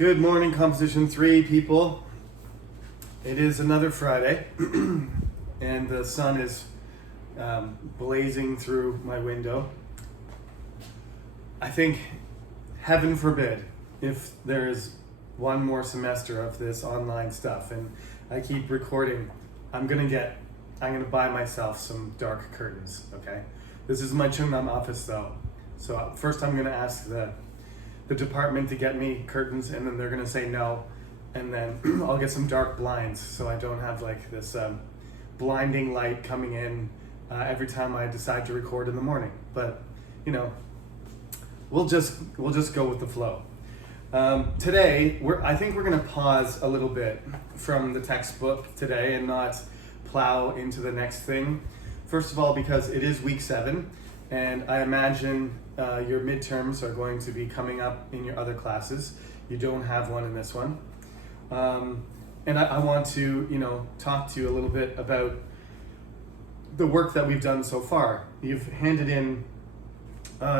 Good morning, Composition 3 people. It is another Friday, and the sun is blazing through my window. I think, heaven forbid, if there is one more semester of this online stuff, and I keep recording, I'm gonna buy myself some dark curtains, okay? This is my Chungnam office though. So first I'm gonna ask the department to get me curtains, and then they're gonna say no, and then I'll get some dark blinds so I don't have like this blinding light coming in every time I decide to record in the morning. But you know, we'll just go with the flow. Today I think we're gonna pause a little bit from the textbook today and not plow into the next thing. First of all, because it is week 7, and I imagine your midterms are going to be coming up in your other classes. You don't have one in this one. And I want to, talk to you a little bit about the work that we've done so far. You've handed in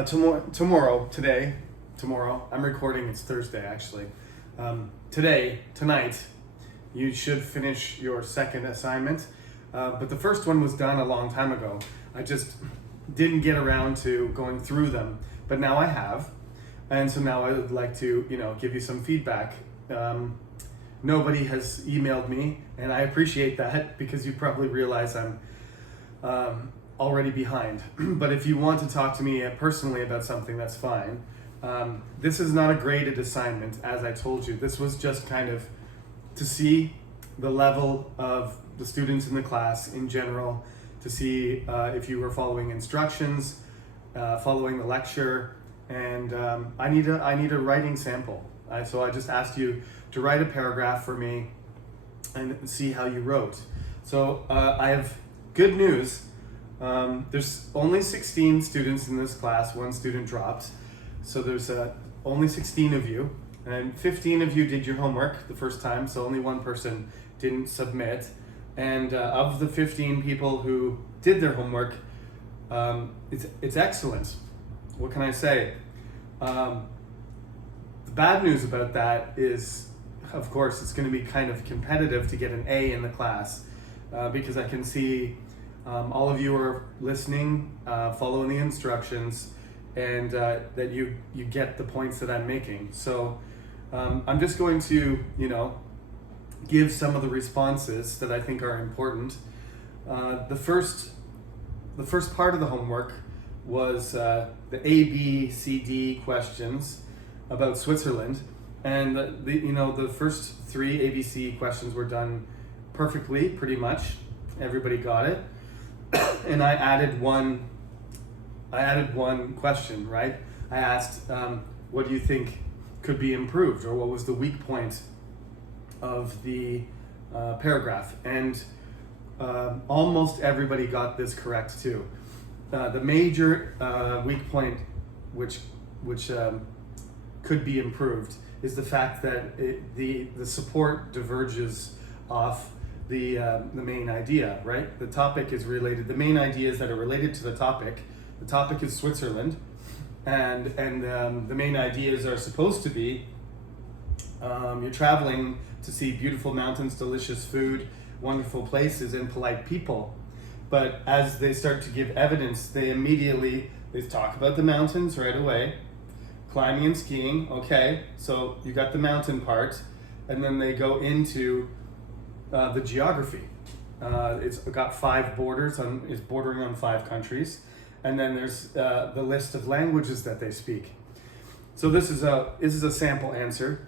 tomorrow, I'm recording, it's Thursday actually. Tonight, you should finish your second assignment. But the first one was done a long time ago. I just didn't get around to going through them, but now I have. And so now I would like to, give you some feedback. Nobody has emailed me, and I appreciate that because you probably realize I'm already behind. But if you want to talk to me personally about something, that's fine. This is not a graded assignment, as I told you. This was just kind of to see the level of the students in the class in general, to see if you were following instructions, following the lecture, and I need a writing sample. So I just asked you to write a paragraph for me and see how you wrote. So I have good news. There's only 16 students in this class. One student dropped. So there's only 16 of you, and 15 of you did your homework the first time, so only one person didn't submit. And of the 15 people who did their homework, it's excellent. What can I say? The bad news about that is, of course, it's going to be kind of competitive to get an A in the class because I can see all of you are listening, following the instructions, and that you get the points that I'm making. So I'm just going to, give some of the responses that I think are important. The first part of the homework was the A, B, C, D questions about Switzerland, and the first 3 ABC questions were done perfectly, pretty much. Everybody got it, and I added one question, right? I asked, what do you think could be improved, or what was the weak point of the paragraph? And almost everybody got this correct too. The major weak point which could be improved is the fact that the support diverges off the main idea, right? The topic is related. The main ideas that are related to the topic. The topic is Switzerland, and the main ideas are supposed to be you're traveling to see beautiful mountains, delicious food, wonderful places, and polite people. But as they start to give evidence, they talk about the mountains right away. Climbing and skiing, okay, so you got the mountain part, and then they go into the geography. It's got 5 borders, it's bordering on 5 countries, and then there's the list of languages that they speak. So this is a sample answer.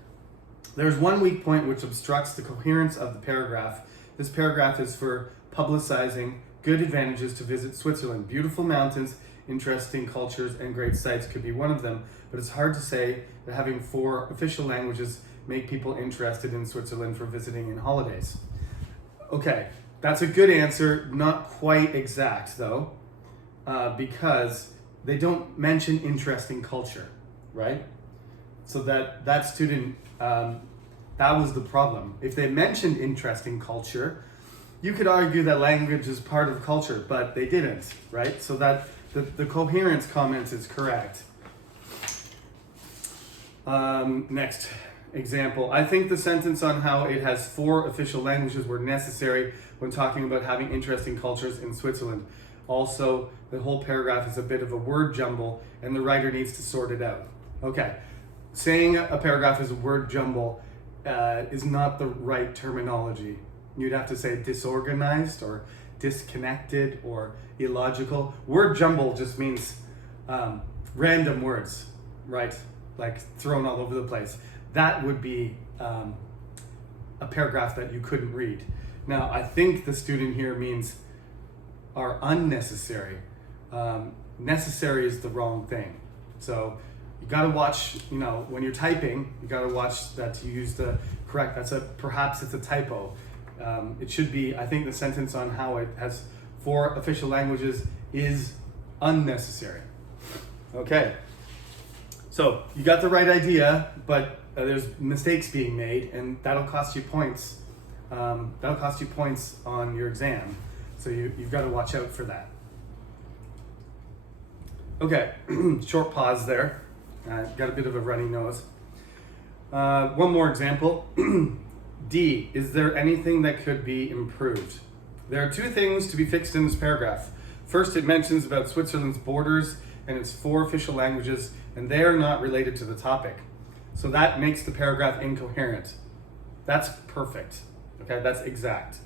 There's one weak point which obstructs the coherence of the paragraph. This paragraph is for publicizing good advantages to visit Switzerland. Beautiful mountains, interesting cultures, and great sights could be one of them, but it's hard to say that having 4 official languages make people interested in Switzerland for visiting in holidays. Okay, that's a good answer, not quite exact though, because they don't mention interesting culture, right? So that student, that was the problem. If they mentioned interesting culture, you could argue that language is part of culture, but they didn't, right? So that the coherence comment is correct. Next, example, I think the sentence on how it has 4 official languages were necessary when talking about having interesting cultures in Switzerland. Also, the whole paragraph is a bit of a word jumble and the writer needs to sort it out. Okay, saying a paragraph is a word jumble is not the right terminology. You'd have to say disorganized or disconnected or illogical. Word jumble just means random words, right? Like thrown all over the place. That would be a paragraph that you couldn't read. Now, I think the student here means are unnecessary. Necessary is the wrong thing. So you gotta watch, when you're typing, you gotta watch that you use the correct, perhaps it's a typo. It should be, I think the sentence on how it has 4 official languages is unnecessary. Okay, so you got the right idea, but there's mistakes being made and that'll cost you points. That'll cost you points on your exam. So you've got to watch out for that. Okay, short pause there. Got a bit of a runny nose. One more example. D, is there anything that could be improved? There are 2 things to be fixed in this paragraph. First, it mentions about Switzerland's borders and its 4 official languages, and they are not related to the topic. So that makes the paragraph incoherent. That's perfect. Okay, that's exact.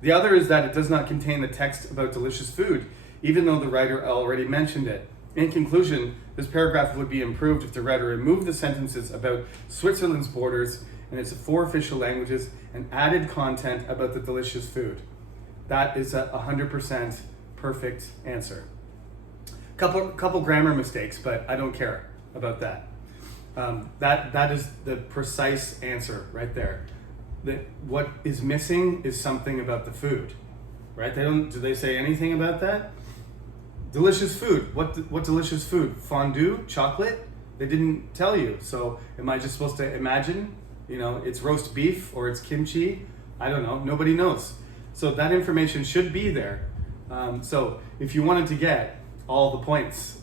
The other is that it does not contain the text about delicious food, even though the writer already mentioned it. In conclusion, this paragraph would be improved if the writer removed the sentences about Switzerland's borders and its 4 official languages and added content about the delicious food. That is a 100% perfect answer. Couple grammar mistakes, but I don't care about that. That is the precise answer right there. What is missing is something about the food, right? Do they say anything about that? Delicious food. What delicious food? Fondue? Chocolate? They didn't tell you. So am I just supposed to imagine? It's roast beef or it's kimchi? I don't know. Nobody knows. So that information should be there. So if you wanted to get all the points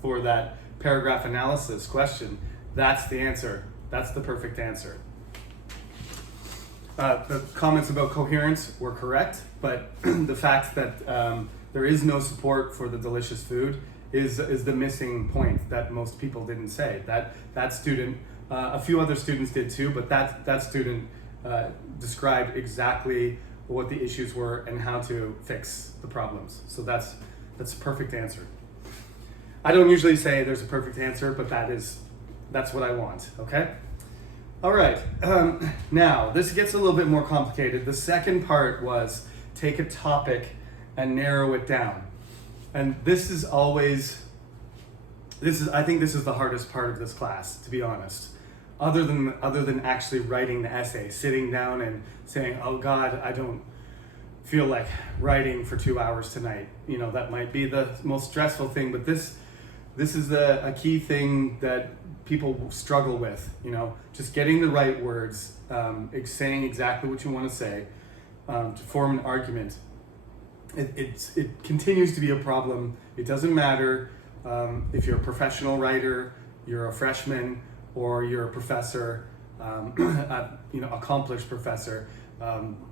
for that paragraph analysis question, that's the answer. That's the perfect answer. The comments about coherence were correct, but the fact that there is no support for the delicious food is the missing point that most people didn't say. That student, a few other students did too, but that student described exactly what the issues were and how to fix the problems. So that's a perfect answer. I don't usually say there's a perfect answer, but that's what I want, okay? All right, now this gets a little bit more complicated. The second part was take a topic and narrow it down. And I think this is the hardest part of this class, to be honest. Other than actually writing the essay, sitting down and saying, oh God, I don't feel like writing for 2 hours tonight. That might be the most stressful thing, but this is a key thing that people struggle with, just getting the right words, saying exactly what you want to say to form an argument. It continues to be a problem. It doesn't matter if you're a professional writer, you're a freshman, or you're a professor, accomplished professor.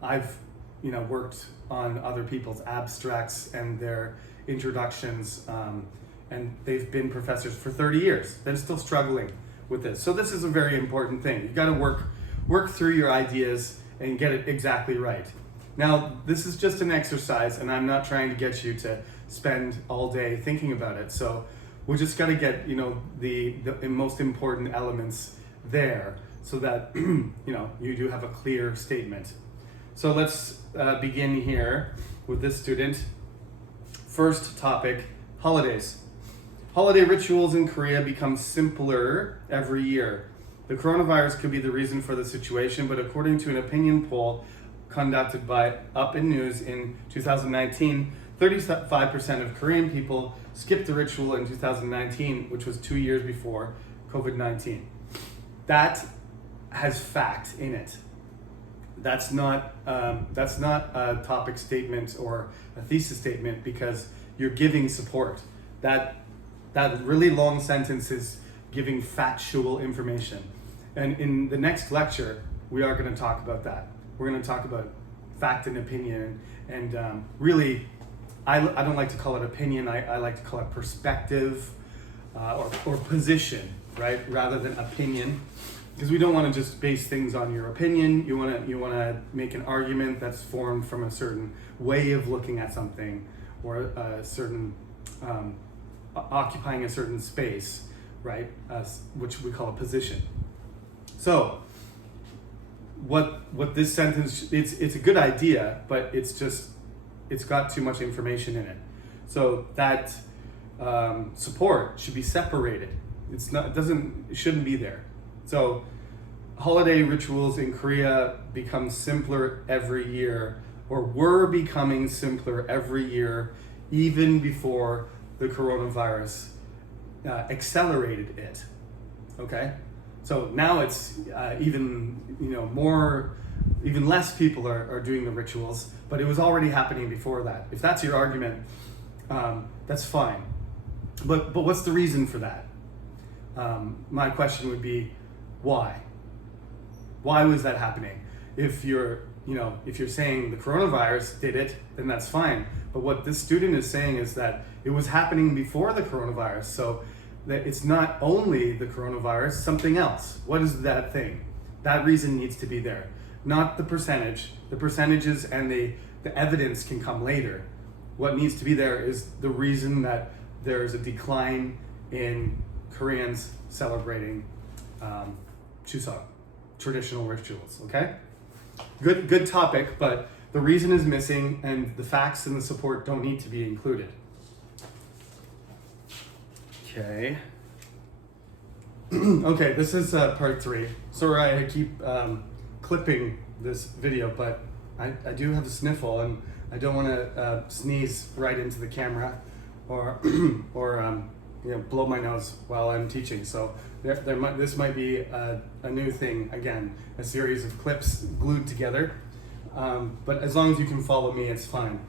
I've worked on other people's abstracts and their introductions, and they've been professors for 30 years. They're still struggling with this. So this is a very important thing. You've got to work through your ideas and get it exactly right. Now, this is just an exercise, and I'm not trying to get you to spend all day thinking about it. So we just got to get, the most important elements there so that, you do have a clear statement. So let's begin here with this student. First topic, holidays. Holiday rituals in Korea become simpler every year. The coronavirus could be the reason for the situation, but according to an opinion poll conducted by Up in News in 2019, 35% of Korean people skipped the ritual in 2019, which was 2 years before COVID-19. That has fact in it. That's not a topic statement or a thesis statement because you're giving support. That really long sentence is giving factual information. And in the next lecture, we are going to talk about that. We're going to talk about fact and opinion, and really, I don't like to call it opinion. I like to call it perspective or position, right, rather than opinion, because we don't want to just base things on your opinion. You want to make an argument that's formed from a certain way of looking at something, or a certain occupying a certain space, right, which we call a position. So what this sentence, it's a good idea, but it's got too much information in it. So that support should be separated. It shouldn't be there. So holiday rituals in Korea become simpler every year, or were becoming simpler every year, even before the coronavirus accelerated it. Okay? So now it's even less people are doing the rituals, but it was already happening before that. If that's your argument, that's fine. But what's the reason for that? My question would be, why? Why was that happening? If you're saying the coronavirus did it, then that's fine. But what this student is saying is that it was happening before the coronavirus. So that it's not only the coronavirus, something else. What is that thing? That reason needs to be there. Not the percentage. The percentages and the evidence can come later. What needs to be there is the reason that there is a decline in Koreans celebrating Chuseok, traditional rituals, okay? Good topic, but the reason is missing, and the facts and the support don't need to be included. Okay. Okay, this is part 3. Sorry I keep clipping this video, but I do have a sniffle, and I don't want to sneeze right into the camera or blow my nose while I'm teaching. So this might be a new thing again, a series of clips glued together. But as long as you can follow me, it's fine.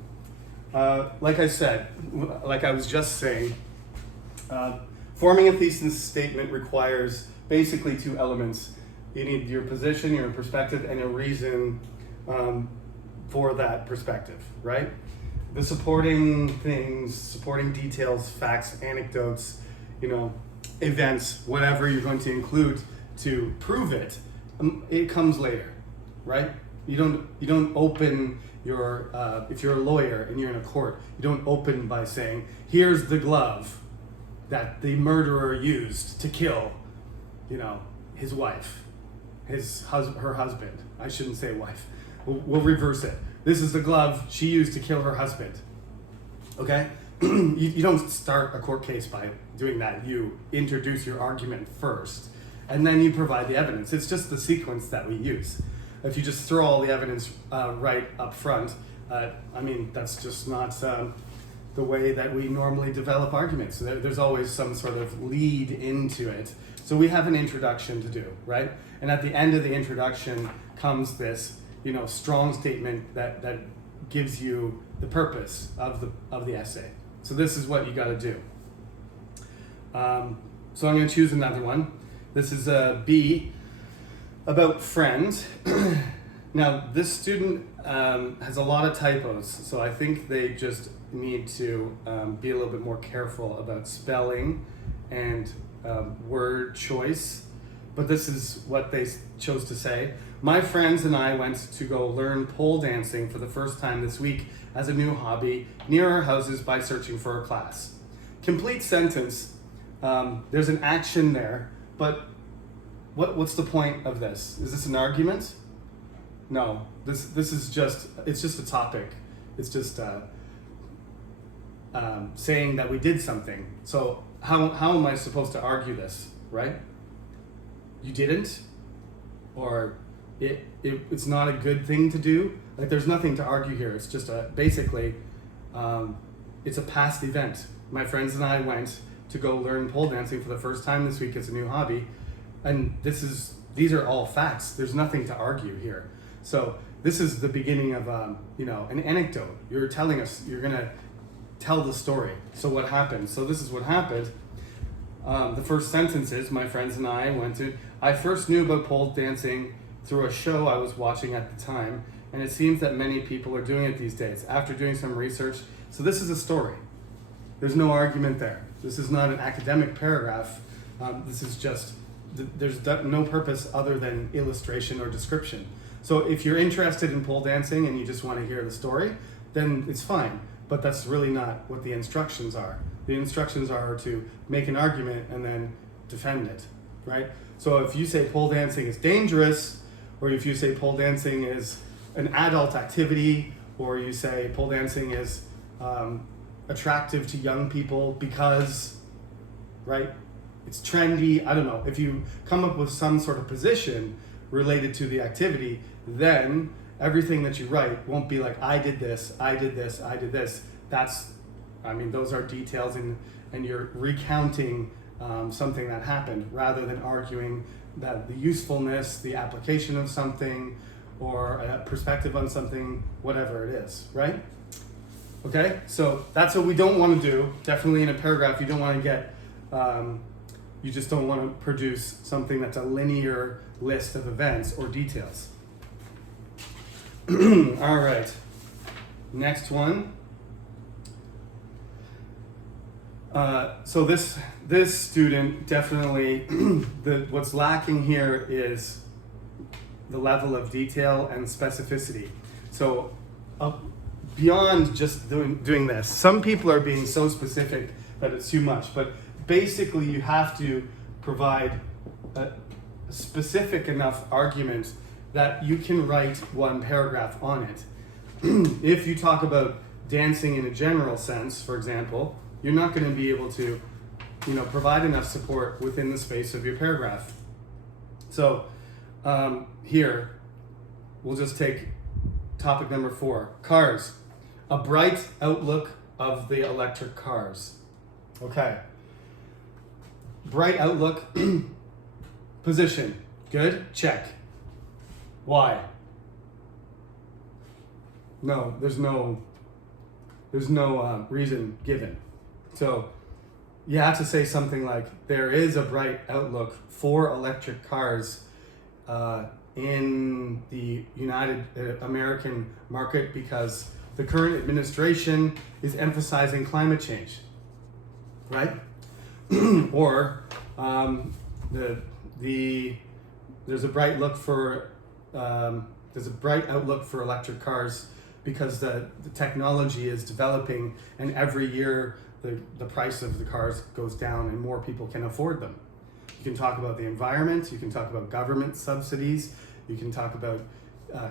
Like I said, like I was just saying, forming a thesis statement requires basically 2 elements. You need your position, your perspective, and a reason for that perspective, right? The supporting things, supporting details, facts, anecdotes, events, whatever you're going to include to prove it, it comes later, right? You don't open your if you're a lawyer and you're in a court, you don't open by saying, here's the glove that the murderer used to kill, his wife, her husband. I shouldn't say wife. We'll reverse it. This is the glove she used to kill her husband. Okay? You don't start a court case by doing that. You introduce your argument first, and then you provide the evidence. It's just the sequence that we use. If you just throw all the evidence right up front, that's just not the way that we normally develop arguments. There's always some sort of lead into it. So we have an introduction to do, right? And at the end of the introduction comes this, strong statement that gives you the purpose of the essay. So this is what you got to do. So I'm going to choose another one. This is B, about friends. Now this student has a lot of typos, so I think they just need to be a little bit more careful about spelling and word choice. But this is what they chose to say. My friends and I went to go learn pole dancing for the first time this week as a new hobby near our houses by searching for a class. Complete sentence. There's an action there, but what's the point of this? Is this an argument? No. This is just a topic. It's just saying that we did something. So how am I supposed to argue this, right? You didn't, or it's not a good thing to do. Like, there's nothing to argue here. It's just basically it's a past event. My friends and I went to go learn pole dancing for the first time this week as a new hobby, and these are all facts. There's nothing to argue here. So this is the beginning of an anecdote. You're telling us, you're gonna tell the story. So what happened? So this is what happened. The first sentence is, my friends and I first knew about pole dancing through a show I was watching at the time, and it seems that many people are doing it these days. After doing some research, so this is a story. There's no argument there. This is not an academic paragraph. This is just, there's no purpose other than illustration or description. So if you're interested in pole dancing and you just want to hear the story, then it's fine. But that's really not what the instructions are. The instructions are to make an argument and then defend it, right? So if you say pole dancing is dangerous, or if you say pole dancing is an adult activity, or you say pole dancing is attractive to young people because, right, it's trendy, I don't know. If you come up with some sort of position related to the activity, then everything that you write won't be like, I did this, I did this, I did this. Those are details and you're recounting something that happened rather than arguing that the usefulness, the application of something, or a perspective on something, whatever it is, right? Okay, so that's what we don't want to do. Definitely in a paragraph, you don't want to get, you just don't want to produce something that's a linear list of events or details. All right, next one. So this student definitely, what's lacking here is the level of detail and specificity. So beyond just doing this, some people are being so specific that it's too much, but basically you have to provide a specific enough argument that you can write one paragraph on it. If you talk about dancing in a general sense, for example, you're not going to be able to, provide enough support within the space of your paragraph. So here, we'll just take topic number 4, cars. A bright outlook of the electric cars. Okay. Bright outlook, position, good, check. Why? No, there's no reason given. So you have to say something like, there is a bright outlook for electric cars in the United American market because the current administration is emphasizing climate change, right? Or there's a bright outlook for electric cars because the technology is developing, and every year the price of the cars goes down and more people can afford them. You can talk about the environment, you can talk about government subsidies, you can talk about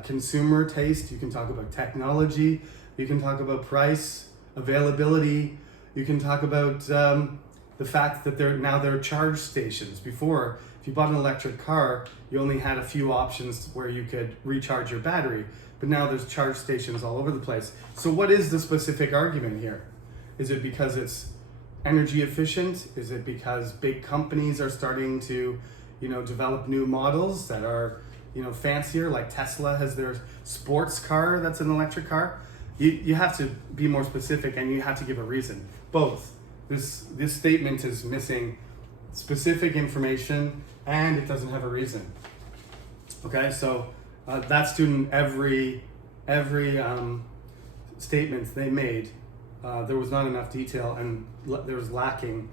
consumer taste, you can talk about technology, you can talk about price, availability, you can talk about the fact that there are charge stations. Before, if you bought an electric car, you only had a few options where you could recharge your battery, but now there's charge stations all over the place. So what is the specific argument here? Is it because it's energy efficient? Is it because big companies are starting to, develop new models that are, fancier, like Tesla has their sports car that's an electric car? You have to be more specific and you have to give a reason. Both. This statement is missing specific information and it doesn't have a reason. Okay, so that student, every statement they made, there was not enough detail and there was lacking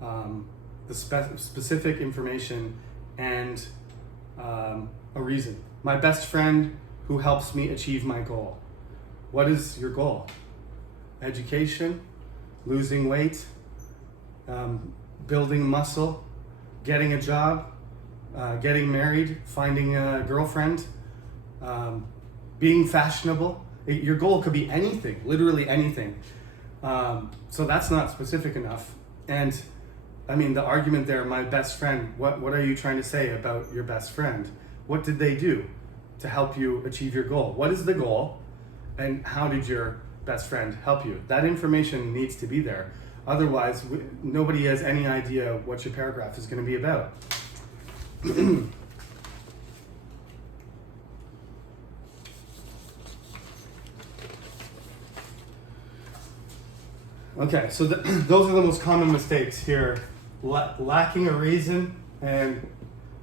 the specific information and a reason. My best friend who helps me achieve my goal. What is your goal? Education, losing weight, building muscle, getting a job, getting married, finding a girlfriend, being fashionable. Your goal could be anything, literally anything. So that's not specific enough. And the argument there, my best friend, what are you trying to say about your best friend? What did they do to help you achieve your goal? What is the goal? And how did your best friend help you? That information needs to be there. Otherwise, nobody has any idea what your paragraph is going to be about. Okay, so those are the most common mistakes here lacking a reason and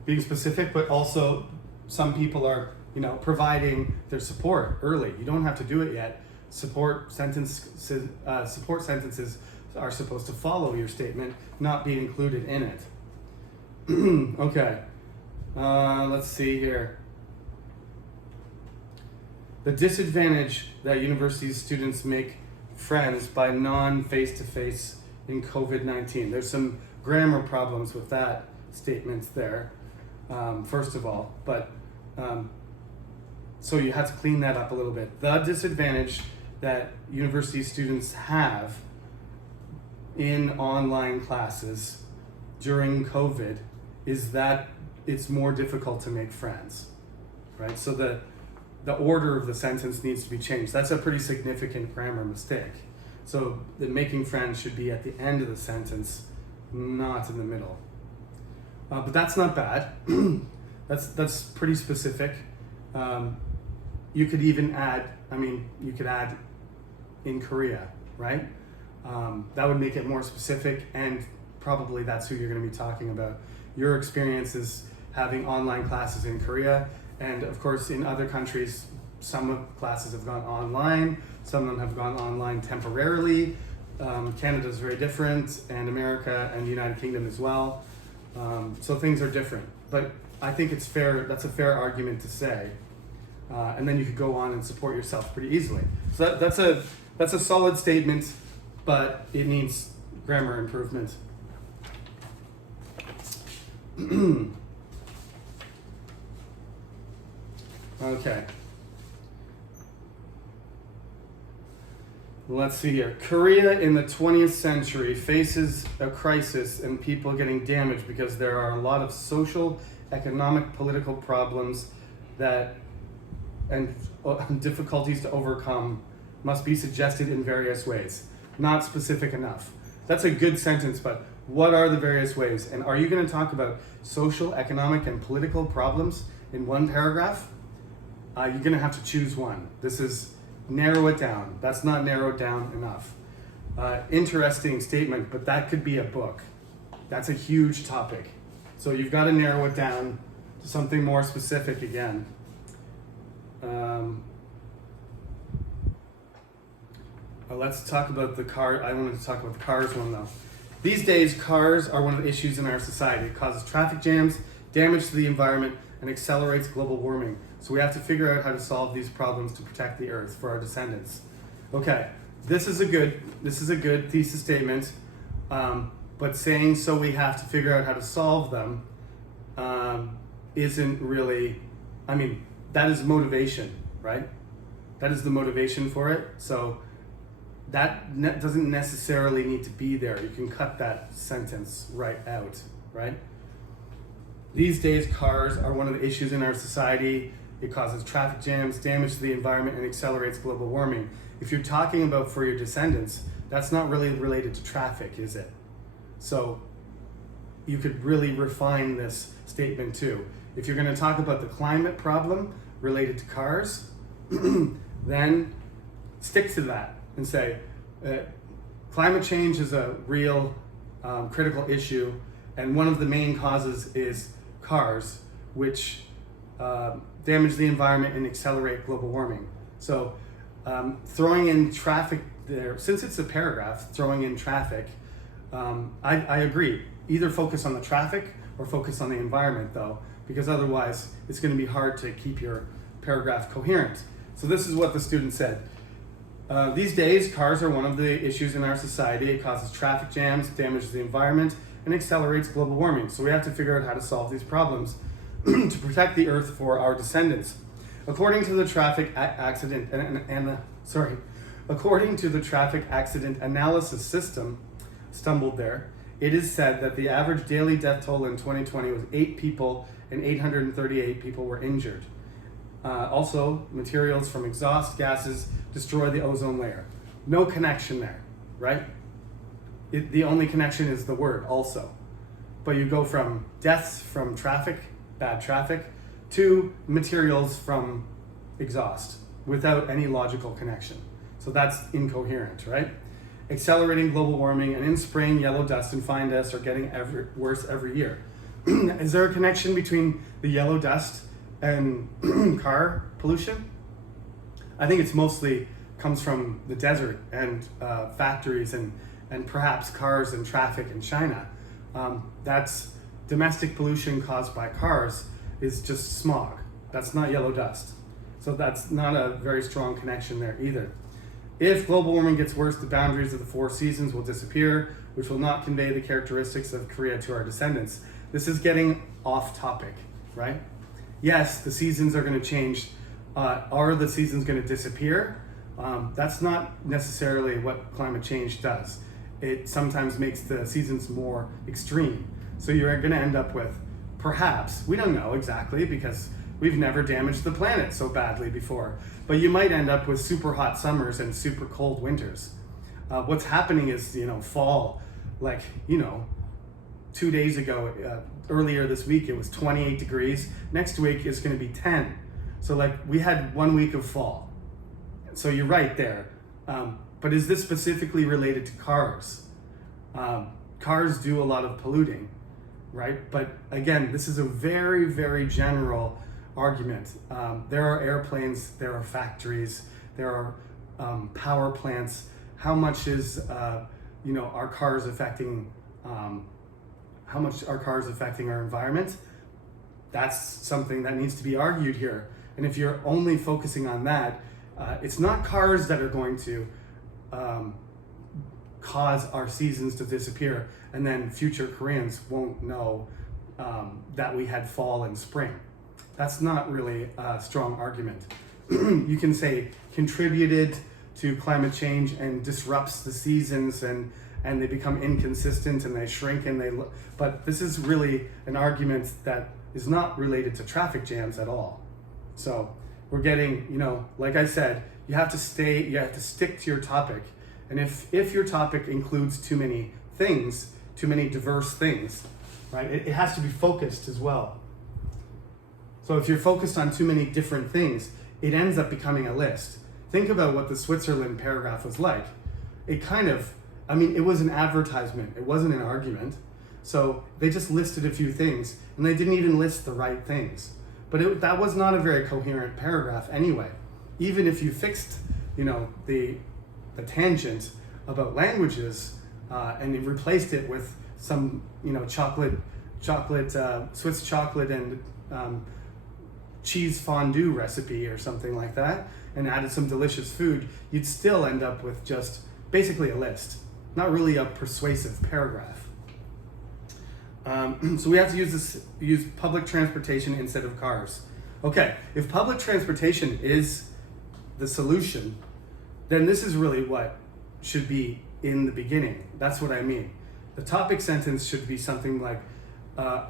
being specific, but also some people are, providing their support early. You don't have to do it yet. Support sentences are supposed to follow your statement, not be included in it. Okay, let's see here. The disadvantage that university students make friends by non-face-to-face in COVID-19. There's some grammar problems with that statement there, first of all, but so you have to clean that up a little bit. The disadvantage that university students have in online classes during COVID is that it's more difficult to make friends, right? So the order of the sentence needs to be changed. That's a pretty significant grammar mistake. So the making friends should be at the end of the sentence, not in the middle. But that's not bad. That's pretty specific. You could even add, you could add in Korea, right? That would make it more specific, and probably that's who you're going to be talking about. Your experience is having online classes in Korea, and of course in other countries, some of classes have gone online, some of them have gone online temporarily. Canada is very different, and America and the United Kingdom as well. So things are different, but I think it's fair. That's a fair argument to say, and then you could go on and support yourself pretty easily. So that's a solid statement, but it needs grammar improvement. Okay. Let's see here. Korea in the 20th century faces a crisis and people getting damaged because there are a lot of social, economic, political problems and difficulties to overcome must be suggested in various ways. Not specific enough. That's a good sentence, but what are the various ways? And are you going to talk about social, economic, and political problems in one paragraph? You're going to have to choose one. This is narrow it down. That's not narrowed down enough. Interesting statement, but that could be a book. That's a huge topic. So you've got to narrow it down to something more specific again. Let's talk about the car. I wanted to talk about the cars one though. These days, cars are one of the issues in our society. It causes traffic jams, damage to the environment, and accelerates global warming. So we have to figure out how to solve these problems to protect the earth for our descendants. Okay, this is a good thesis statement, but saying so we have to figure out how to solve them isn't really, that is motivation, right? That is the motivation for it. So that doesn't necessarily need to be there. You can cut that sentence right out, right? These days, cars are one of the issues in our society. It causes traffic jams, damage to the environment, and accelerates global warming. If you're talking about for your descendants, that's not really related to traffic, is it? So you could really refine this statement too. If you're going to talk about the climate problem related to cars, then stick to that and say climate change is a real critical issue, and one of the main causes is cars, which damage the environment and accelerate global warming. So throwing in traffic there, since it's a paragraph, throwing in traffic, I agree. Either focus on the traffic or focus on the environment though, because otherwise it's going to be hard to keep your paragraph coherent. So this is what the student said. These days, cars are one of the issues in our society. It causes traffic jams, damages the environment, and accelerates global warming. So we have to figure out how to solve these problems to protect the earth for our descendants. According to the traffic accident analysis system, stumbled there, it is said that the average daily death toll in 2020 was 8 people and 838 people were injured. Also, materials from exhaust gases destroy the ozone layer. No connection there, right? The only connection is the word also. But you go from deaths from traffic, bad traffic, to materials from exhaust without any logical connection. So that's incoherent, right? accelerating global warming, and in spring, yellow dust and fine dust are getting worse every year. Is there a connection between the yellow dust and car pollution? I think it's mostly comes from the desert and factories and perhaps cars and traffic in China. That's domestic pollution caused by cars is just smog. That's not yellow dust. So that's not a very strong connection there either. If global warming gets worse, the boundaries of the 4 seasons will disappear, which will not convey the characteristics of Korea to our descendants. This is getting off topic, right? Yes, the seasons are going to change. Are the seasons going to disappear? That's not necessarily what climate change does. It sometimes makes the seasons more extreme. So you're going to end up with, perhaps, we don't know exactly because we've never damaged the planet so badly before, but you might end up with super hot summers and super cold winters. What's happening is, fall, 2 days ago, earlier this week, it was 28 degrees. Next week is going to be 10. So we had 1 week of fall. So you're right there. But is this specifically related to cars? Cars do a lot of polluting, right? But again, this is a very, very general argument. There are airplanes, there are factories, there are power plants. How much is our cars affecting? How much are cars affecting our environment? That's something that needs to be argued here. And if you're only focusing on that, it's not cars that are going to cause our seasons to disappear, and then future Koreans won't know that we had fall and spring. That's not really a strong argument. You can say contributed to climate change and disrupts the seasons, and they become inconsistent and they shrink but this is really an argument that is not related to traffic jams at all. So we're getting, like I said, you have to stick to your topic. And if your topic includes too many things, too many diverse things, right, it has to be focused as well. So if you're focused on too many different things, it ends up becoming a list. Think about what the Switzerland paragraph was like. It was an advertisement. It wasn't an argument. So they just listed a few things, and they didn't even list the right things. But that was not a very coherent paragraph anyway. Even if you fixed, the tangent about languages and you replaced it with some, Swiss chocolate and cheese fondue recipe or something like that, and added some delicious food, you'd still end up with just basically a list, not really a persuasive paragraph. So we have to use public transportation instead of cars. Okay, if public transportation is the solution, then this is really what should be in the beginning. That's what I mean. The topic sentence should be something like,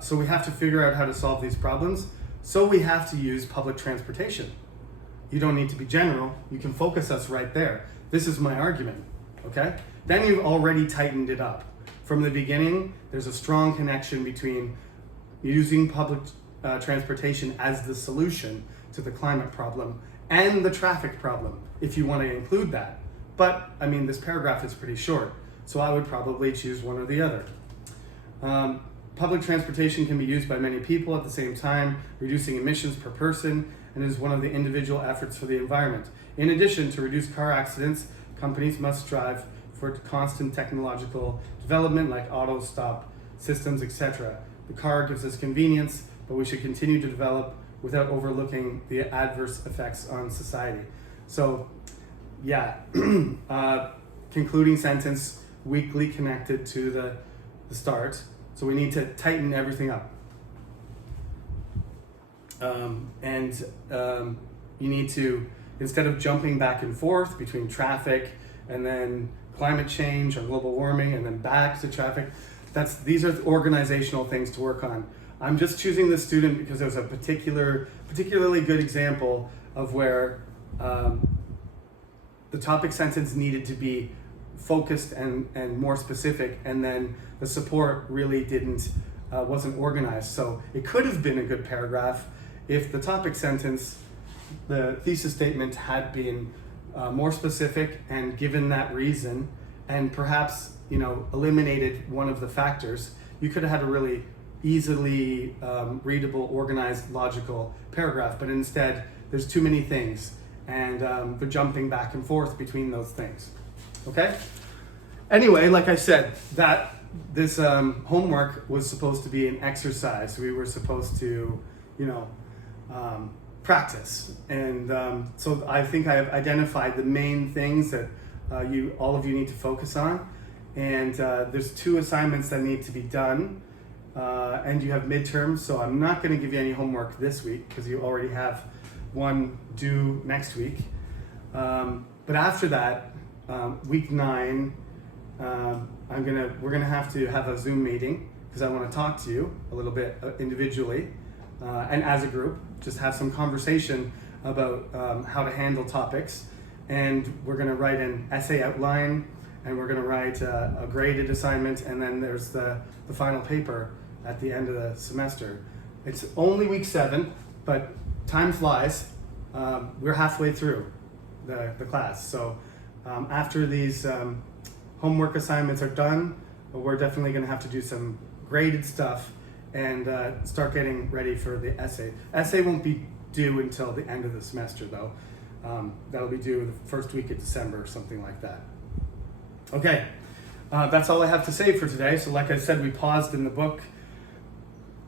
so we have to figure out how to solve these problems, so we have to use public transportation. You don't need to be general. You can focus us right there. This is my argument, okay? Then you've already tightened it up. From the beginning, there's a strong connection between using public transportation as the solution to the climate problem and the traffic problem, if you want to include that. But, this paragraph is pretty short, so I would probably choose one or the other. Public transportation can be used by many people at the same time, reducing emissions per person, and is one of the individual efforts for the environment. In addition, to reduce car accidents, companies must strive for constant technological development like auto stop systems, etc. The car gives us convenience, but we should continue to develop without overlooking the adverse effects on society. So, yeah, concluding sentence, weakly connected to the start. So we need to tighten everything up. You need to, instead of jumping back and forth between traffic and then climate change or global warming and then back to traffic, these are organizational things to work on. I'm just choosing this student because there's a particularly good example of where the topic sentence needed to be focused and more specific, and then the support really wasn't organized. So it could have been a good paragraph if the topic sentence, the thesis statement, had been more specific and given that reason, and perhaps, eliminated one of the factors, you could have had a really easily readable, organized, logical paragraph, but instead there's too many things, and they're jumping back and forth between those things. Okay? Anyway, like I said, that this homework was supposed to be an exercise. We were supposed to, practice. And so I think I have identified the main things that all of you need to focus on. And there's 2 assignments that need to be done. And you have midterms, so I'm not going to give you any homework this week because you already have one due next week. But after that, week 9, we're gonna have to have a Zoom meeting because I want to talk to you a little bit individually and as a group. Just have some conversation about how to handle topics, and we're gonna write an essay outline, and we're gonna write a graded assignment, and then there's the final paper at the end of the semester. It's only week 7, but time flies. We're halfway through the class, so after these homework assignments are done, we're definitely going to have to do some graded stuff and start getting ready for the essay. Essay won't be due until the end of the semester, though. That'll be due the first week of December or something like that. Okay, that's all I have to say for today. So like I said, we paused in the book,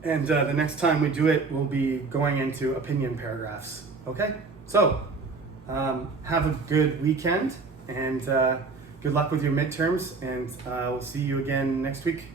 and the next time we do it, we'll be going into opinion paragraphs. Okay, so have a good weekend, and good luck with your midterms, and we'll see you again next week.